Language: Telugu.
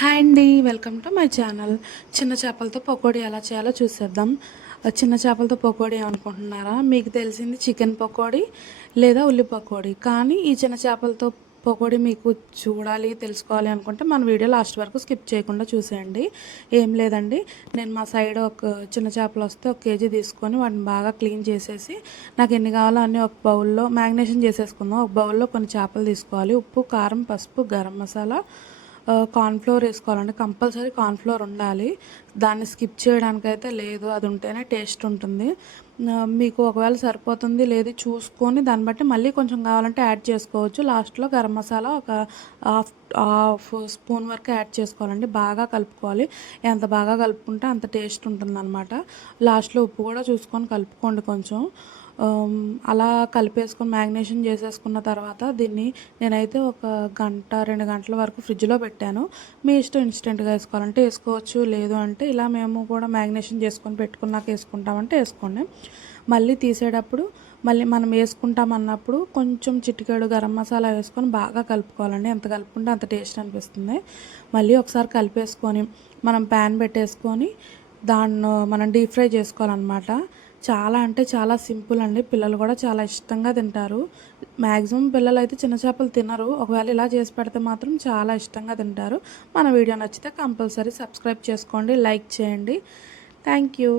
హాయ్ అండి, వెల్కమ్ టు మై ఛానల్. చిన్న చేపలతో పకోడీ ఎలా చేయాలో చూసేద్దాం. చిన్న చేపలతో పకోడీ అనుకుంటున్నారా? మీకు తెలిసింది చికెన్ పకోడీ లేదా ఉల్లి పకోడీ. కానీ ఈ చిన్న చేపలతో పకోడీ మీకు చూడాలి, తెలుసుకోవాలి అనుకుంటే మన వీడియో లాస్ట్ వరకు స్కిప్ చేయకుండా చూసేయండి. ఏం లేదండి, నేను మా సైడ్ ఒక చిన్న చేపలు వస్తే 1 కేజీ తీసుకొని వాటిని బాగా క్లీన్ చేసేసి నాకు ఎన్ని కావాలో అన్నీ ఒక బౌల్లో మ్యాగ్నేషన్ చేసేసుకుందాం. ఒక బౌల్లో కొన్ని చేపలు తీసుకోవాలి. ఉప్పు, కారం, పసుపు, గరం మసాలా, కార్న్‌ఫ్లోర్ వేసుకోవాలండి. కంపల్సరీ కార్న్‌ఫ్లోర్ ఉండాలి. దాన్ని స్కిప్ చేయడానికైతే లేదు. అది ఉంటేనే టేస్ట్ ఉంటుంది. మీకు ఒకవేళ సరిపోతుంది లేదు చూసుకొని దాన్ని బట్టి మళ్ళీ కొంచెం కావాలంటే యాడ్ చేసుకోవచ్చు. లాస్ట్‌లో గరం మసాలా ఒక హాఫ్ హాఫ్ స్పూన్ వరకు యాడ్ చేసుకోవాలండి. బాగా కలుపుకోవాలి. ఎంత బాగా కలుపుకుంటే అంత టేస్ట్ ఉంటుందన్నమాట. లాస్ట్‌లో ఉప్పు కూడా చూసుకొని కలుపుకోండి కొంచెం. అలా కలిపేసుకొని మ్యాగ్నేషన్ చేసేసుకున్న తర్వాత దీన్ని నేనైతే ఒక గంట 2 గంటల వరకు ఫ్రిడ్జ్లో పెట్టాను. మీ ఇష్టం, ఇన్స్టెంట్గా వేసుకోవాలంటే వేసుకోవచ్చు, లేదు అంటే ఇలా మేము కూడా మ్యాగ్నేషన్ చేసుకొని పెట్టుకున్నాక వేసుకుంటామంటే వేసుకోండి. మళ్ళీ తీసేటప్పుడు మళ్ళీ మనం వేసుకుంటామన్నప్పుడు కొంచెం చిటికెడు గరం మసాలా వేసుకొని బాగా కలుపుకోవాలండి. ఎంత కలుపుకుంటే అంత టేస్ట్ అనిపిస్తుంది. మళ్ళీ ఒకసారి కలిపేసుకొని మనం ప్యాన్ పెట్టేసుకొని దాన్ని మనం డీప్ ఫ్రై చేసుకోవాలన్నమాట. చాలా అంటే చాలా సింపుల్ అండి. పిల్లలు కూడా చాలా ఇష్టంగా తింటారు. మ్యాక్సిమం పిల్లలు అయితే చిన్న చేపలు తినరు. ఒకవేళ ఇలా చేసి పెడితే మాత్రం చాలా ఇష్టంగా తింటారు. మన వీడియో నచ్చితే కంపల్సరీ సబ్స్క్రైబ్ చేసుకోండి, లైక్ చేయండి. Thank you.